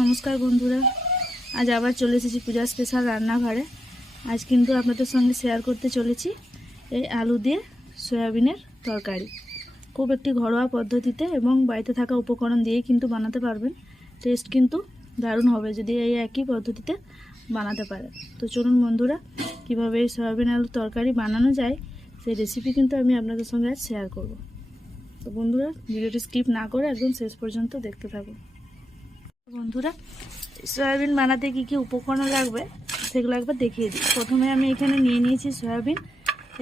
নমস্কার বন্ধুরা, আজ আবার চলে এসেছি পূজা স্পেশাল রান্নাঘরে। আজ কিন্তু আপনাদের সঙ্গে শেয়ার করতে চলেছি এই আলু দিয়ে সয়াবিনের তরকারি। খুব একটি ঘরোয়া পদ্ধতিতে এবং বাড়িতে থাকা উপকরণ দিয়েই কিন্তু বানাতে পারবেন। টেস্ট কিন্তু দারুণ হবে যদি এই একই পদ্ধতিতে বানাতে পারেন। তো চলুন বন্ধুরা, কীভাবে এই সয়াবিন আলু তরকারি বানানো যায়, সেই রেসিপি কিন্তু আমি আপনাদের সঙ্গে আজ শেয়ার করব। তো বন্ধুরা, ভিডিওটি স্কিপ না করে একদম শেষ পর্যন্ত দেখতে থাকুন। বন্ধুরা, সয়াবিন বানাতে কি কি উপকরণ লাগবে সেগুলো একবার দেখিয়ে দিই। প্রথমে আমি এখানে নিয়ে নিয়েছি সয়াবিন,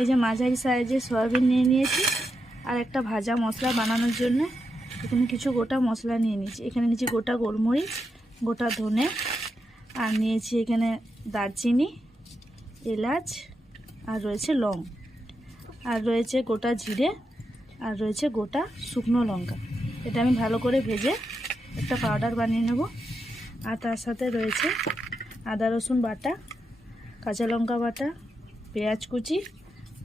এই যে মাঝারি সাইজে সয়াবিন নিয়ে নিয়েছি, আর একটা ভাজা মশলা বানানোর জন্য এখানে কিছু গোটা মশলা নিয়ে নিয়েছি। এখানে নিয়েছি গোটা গোলমরিচ, গোটা ধনে, আর নিয়েছি এখানে দারচিনি, এলাচ, আর রয়েছে লং, আর রয়েছে গোটা জিরে, আর রয়েছে গোটা শুকনো লঙ্কা। এটা আমি ভালো করে ভেজে একটা পাউডার বানিয়ে নেব। আর তার সাথে রয়েছে আদা, রসুন বাটা, কাঁচা লঙ্কা বাটা, পেঁয়াজ কুচি,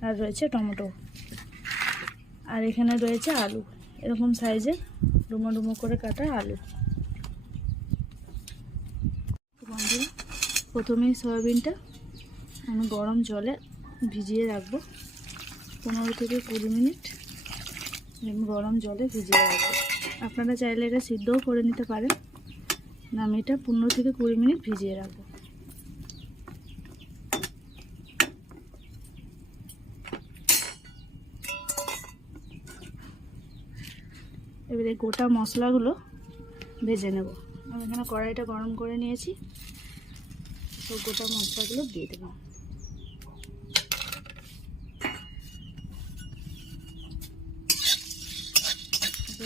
আর রয়েছে টমেটো। আর এখানে রয়েছে আলু। এরকম সাইজের ডুমো ডুমো করে কাটা আলু। বন্ধুরা, প্রথমেই সয়াবিনটা আমি গরম জলে ভিজিয়ে রাখব। পনেরো থেকে কুড়ি মিনিট গরম জলে ভিজিয়ে রাখব। আপনারা চাইলে এটা সিদ্ধও করে নিতে পারেন। না, আমি এটা পনেরো থেকে কুড়ি মিনিট ভিজিয়ে রাখব। এবারে গোটা মশলাগুলো ভেজে নেব। আমি এখানে কড়াইটা গরম করে নিয়েছি। তো গোটা মশলাগুলো দিয়ে দেবো।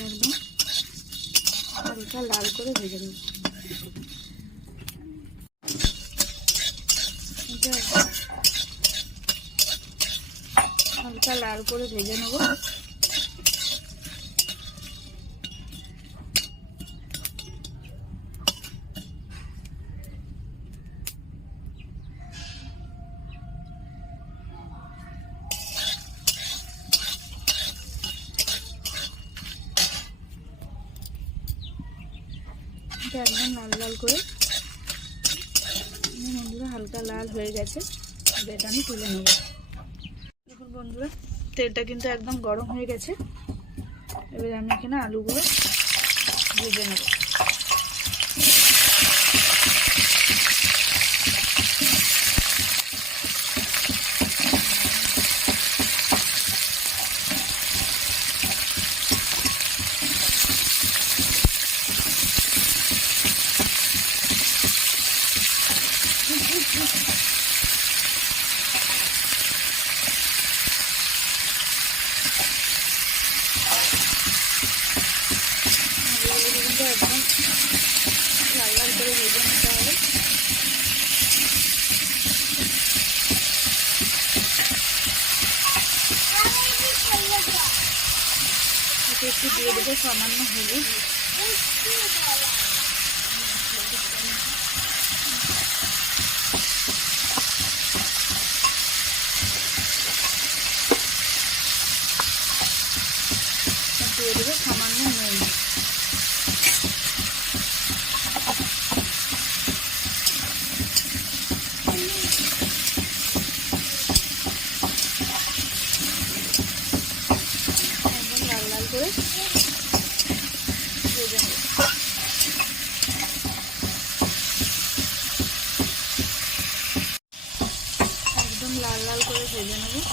একদম হালকা লাল করে ভেজে নেব হালকা লাল করে ভেজে নেব। এটা একদম লাল লাল করে। বন্ধুরা হালকা লাল হয়ে গেছে। এটা আমি তুলে নেব। দেখুন বন্ধুরা, তেলটা কিন্তু একদম গরম হয়ে গেছে। এবার আমি এখানে আলুগুলো ভেজে নেব আলুগুলো কিন্তু একদম লাল লাল করে ভেজে নিতে হবে এতে একটু দিয়ে দেবো সামান্য হলুদ আর দিয়ে দেবো সামান্য নুন একদম লাল লাল করে ভেজে নেব একদম লাল লাল করে ভেজে নেব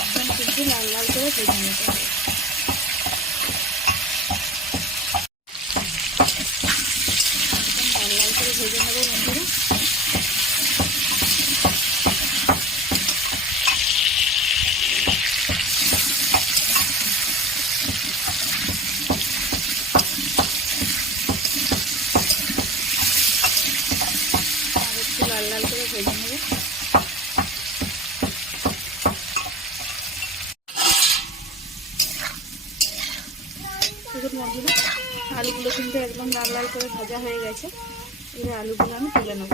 একদম কিন্তু লাল লাল করে ভেজে নিতে হবে একদম লাল লাল করে ভেজে নেব বন্ধুরা দেখুন বন্ধুরা আলুগুলো কিন্তু একদম লাল লাল করে ভাজা হয়ে গেছে। এবার আলুগুলো আমি তুলে নেব।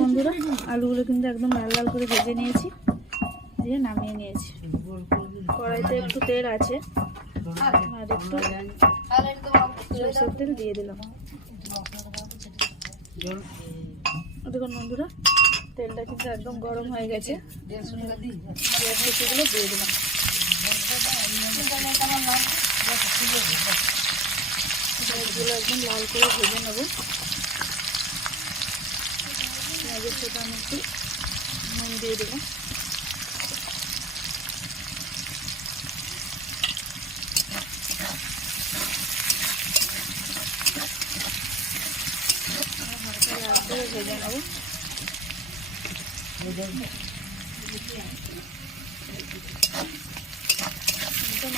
বন্ধুরা, আলুগুলো কিন্তু একদম লাল লাল করে ভেজে নিয়েছি, দিয়ে নামিয়ে নিয়েছি। কড়াইতে একটু তেল আছে, আর একটু সরষের তেল দিয়ে দিলাম। দেখুন বন্ধুরা, তেলটা কিন্তু একদম গরম হয়ে গেছে। সেগুলো দিয়ে দিলাম এগুলো একদম লাল করে ভেজে নেব। পেঁয়াজের সেটা আমি একটু নুন দিয়ে দেবো হালকা লাল করে একদম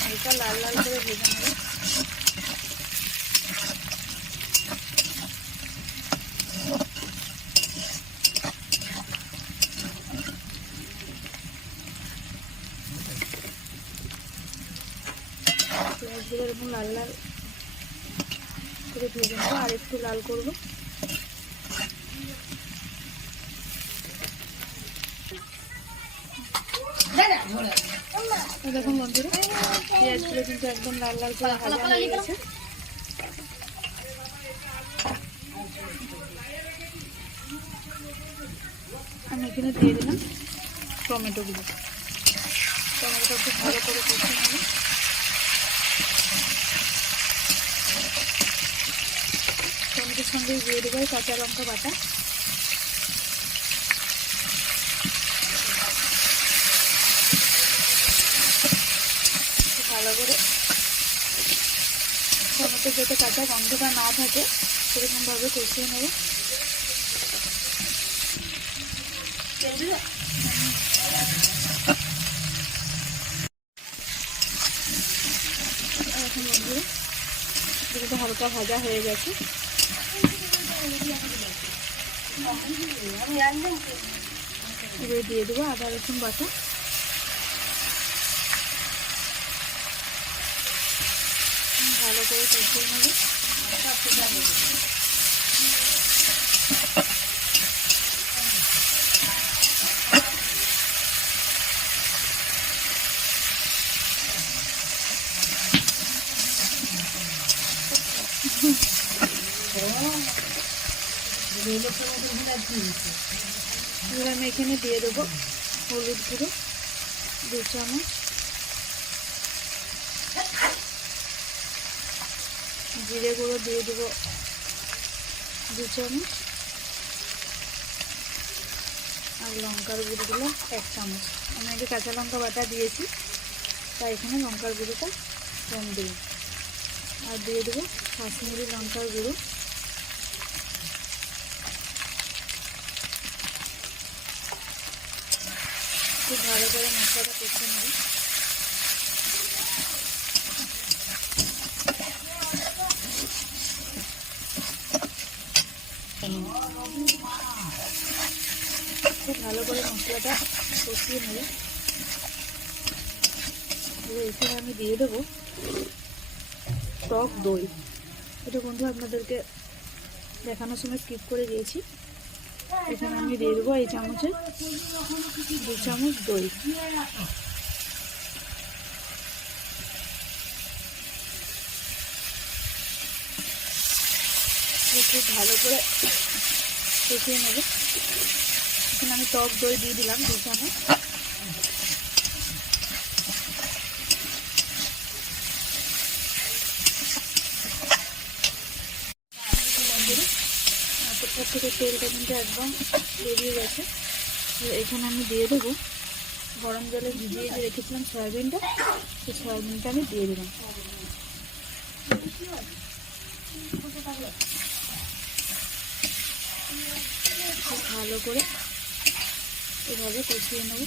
হালকা লাল লাল করে ভেজে নেব। এরকম লাল লাল করে ভেজে নেব, আর একটু লাল করব। দেখুন বন্ধুরা পেঁয়াজগুলো কিন্তু একদম লাল লাল করে ভাজা হয়ে গেছে আমি এখানে দিয়ে দিলাম টমেটোগুলো। টমেটোটা খুব ভালো করে কষিয়ে নেব। টমেটোর সঙ্গে দিয়ে দেবো কাঁচা লঙ্কা বাটা। ভালো করে টমেটো যাতে কাঁচা গন্ধটা না থাকে, সেরকমভাবে কষিয়ে নেব। হালকা ভাজা হয়ে গেছে। দিয়ে দেবো আদা রসুন বাটা ভালো করে কষিয়ে আমি এখানে দিয়ে দেবো হলুদ গুঁড়ো দু চামচ। জিরে গুঁড়ো দিয়ে দেবো দু চামচ আর লঙ্কার গুঁড়ো দিলাম এক চামচ। আমি আগে কাঁচা লঙ্কা বাটা দিয়েছি তাই এখানে লঙ্কার গুঁড়োটা কম দিই আর দিয়ে দেবো কাশ্মীরি লঙ্কার গুঁড়ো। খুব ভালো করে মশলাটা কষে নেব। খুব ভালো করে মশলাটা কষিয়ে নেব। এখানে আমি দিয়ে দেবো টক দই। এটা বন্ধু আপনাদেরকে দেখানোর সময় স্কিপ করে দিয়েছি। এখানে আমি দিয়ে দেবো এই চামচে দু চামচ দই। খুব ভালো করে কষিয়ে নেব। এখানে আমি টক দই দিয়ে দিলাম দু চামচ। বন্ধুরা থেকে তেলটা কিন্তু একদম বেরিয়ে গেছে। এখানে আমি দিয়ে দেবো গরম জলে ভিজিয়ে রেখেছিলাম সয়াবিনটা, সেই সয়াবিনটা আমি দিয়ে দিলাম। ভালো করে এভাবে কষিয়ে নেব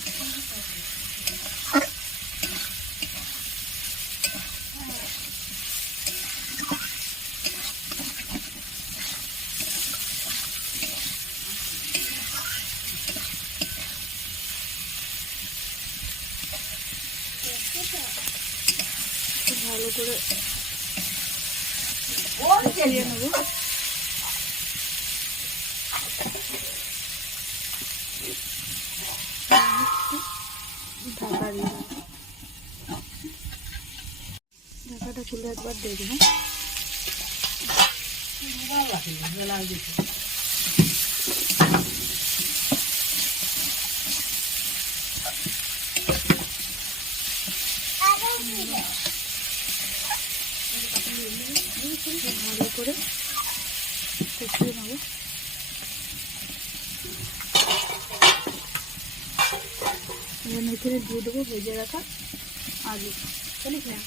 ভালো করে কষিয়ে নেব ঢাকা দিয়ে দেবো ঢাকাটা খুলে একবার দেখব দেবো ভালো করে কষিয়ে নেব। এবার এখানে দিয়ে দেবো ভেজে রাখা আলু। চলে খেয়ে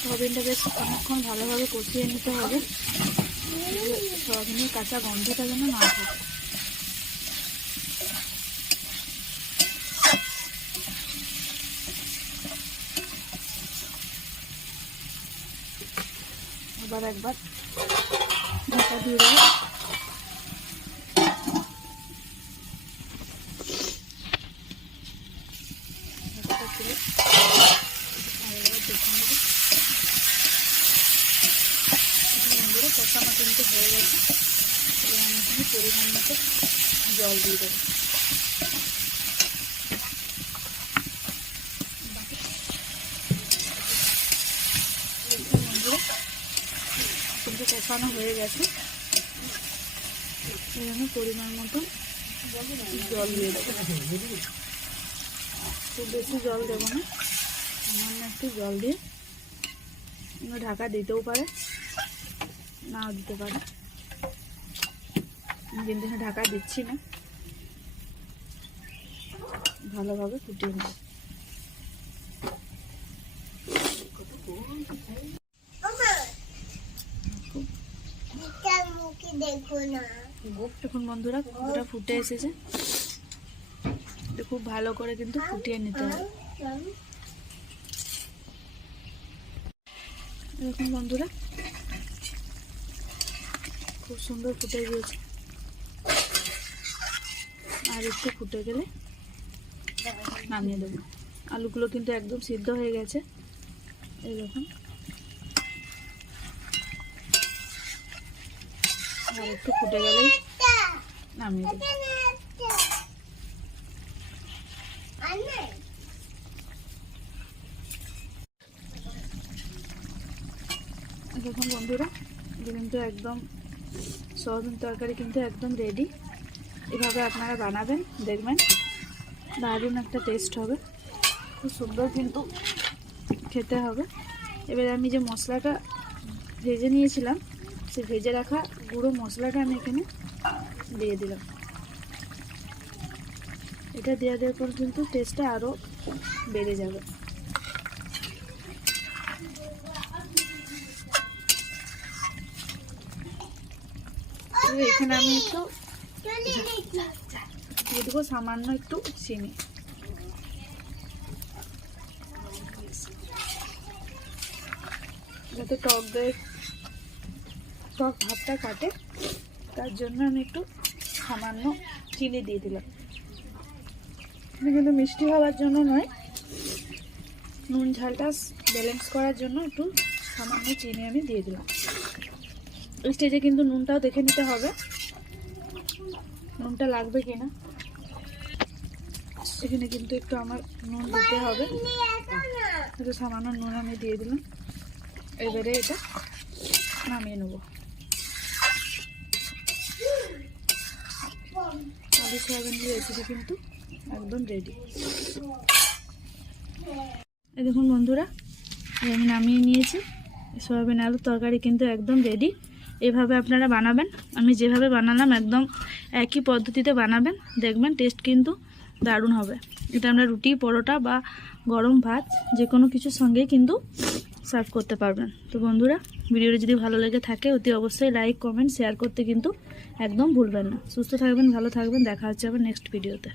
সয়াবিনটা বেশ অনেকক্ষণ ভালোভাবে কষিয়ে নিতে হবে। সয়াবিনের কাঁচা গন্ধটা যেন না থাকে। আবার একবার ঢাকা দিয়ে দেবো। কষানো কিন্তু হয়ে গেছে। পরিমাণ মতো জল দিয়ে দেবো দেখুন বন্ধুরা কিন্তু কষানো হয়ে গেছে। এখানে পরিমাণ মতো জল দিয়ে খুব বেশি জল দেবো না, সামান্য একটু জল দিয়ে। ঢাকা দিতেও পারে, নাও দিতে পারে। কিন্তু ঢাকা দিচ্ছি না, ভালোভাবে ফুটিয়ে নেব দেখো না বন্ধুরা পুরোটা ফুটে এসেছে। খুব ভালো করে কিন্তু ফুটিয়ে নিতে হবে দেখুন বন্ধুরা, খুব সুন্দর ফুটে গিয়েছে। আর একটু ফুটে গেলে নামিয়ে দেবো। আলুগুলো কিন্তু একদম সিদ্ধ হয়ে গেছে। দেখুন। আর একটু ফুটে গেলেই নামিয়ে দেখুন বন্ধুরা কিন্তু একদম সয়াবিন তরকারি কিন্তু একদম রেডি এভাবে আপনারা বানাবেন, দেখবেন দারুণ একটা টেস্ট হবে। খুব সুন্দর কিন্তু খেতে হবে। এবারে আমি যে মশলাটা ভেজে নিয়েছিলাম, সে ভেজে রাখা গুঁড়ো মশলাটা আমি এখানে দিয়ে দিলাম। এটা দেওয়া দেওয়ার পর কিন্তু টেস্টটা আরও বেড়ে যাবে। এখানে আমি একটু দিয়ে দেবো সামান্য একটু চিনি। যাতে টক দই টক ভাতটা কাটে। তার জন্য আমি একটু সামান্য চিনি দিয়ে দিলাম। কিন্তু মিষ্টি হওয়ার জন্য নয়। নুন ঝালটা ব্যালেন্স করার জন্য একটু সামান্য চিনি আমি দিয়ে দিলাম। স্টেজে কিন্তু নুনটাও দেখে নিতে হবে। নুনটা লাগবে কিনা? এখানে কিন্তু একটু আমার নুন দিতে হবে। একটু সামান্য নুন আমি দিয়ে দিলাম। এবারে এটা নামিয়ে নেব। আলু সয়াবিনের রেসিপি কিন্তু একদম রেডি এই দেখুন বন্ধুরা আমি নামিয়ে নিয়েছি। সয়াবিন আলুর তরকারি কিন্তু একদম রেডি এভাবে আপনারা বানাবেন। আমি যেভাবে বানালাম একদম একই পদ্ধতিতে বানাবেন। দেখবেন টেস্ট কিন্তু দারুণ হবে। এটা আমরা রুটি, পরোটা বা গরম ভাত যে কোনো কিছুর সঙ্গেই কিন্তু সার্ভ করতে পারবেন। তো বন্ধুরা, ভিডিওটি যদি ভালো লেগে থাকে, অতি অবশ্যই লাইক কমেন্ট শেয়ার করতে কিন্তু একদম ভুলবেন না। সুস্থ থাকবেন, ভালো থাকবেন, দেখা হচ্ছে আবার নেক্সট ভিডিওতে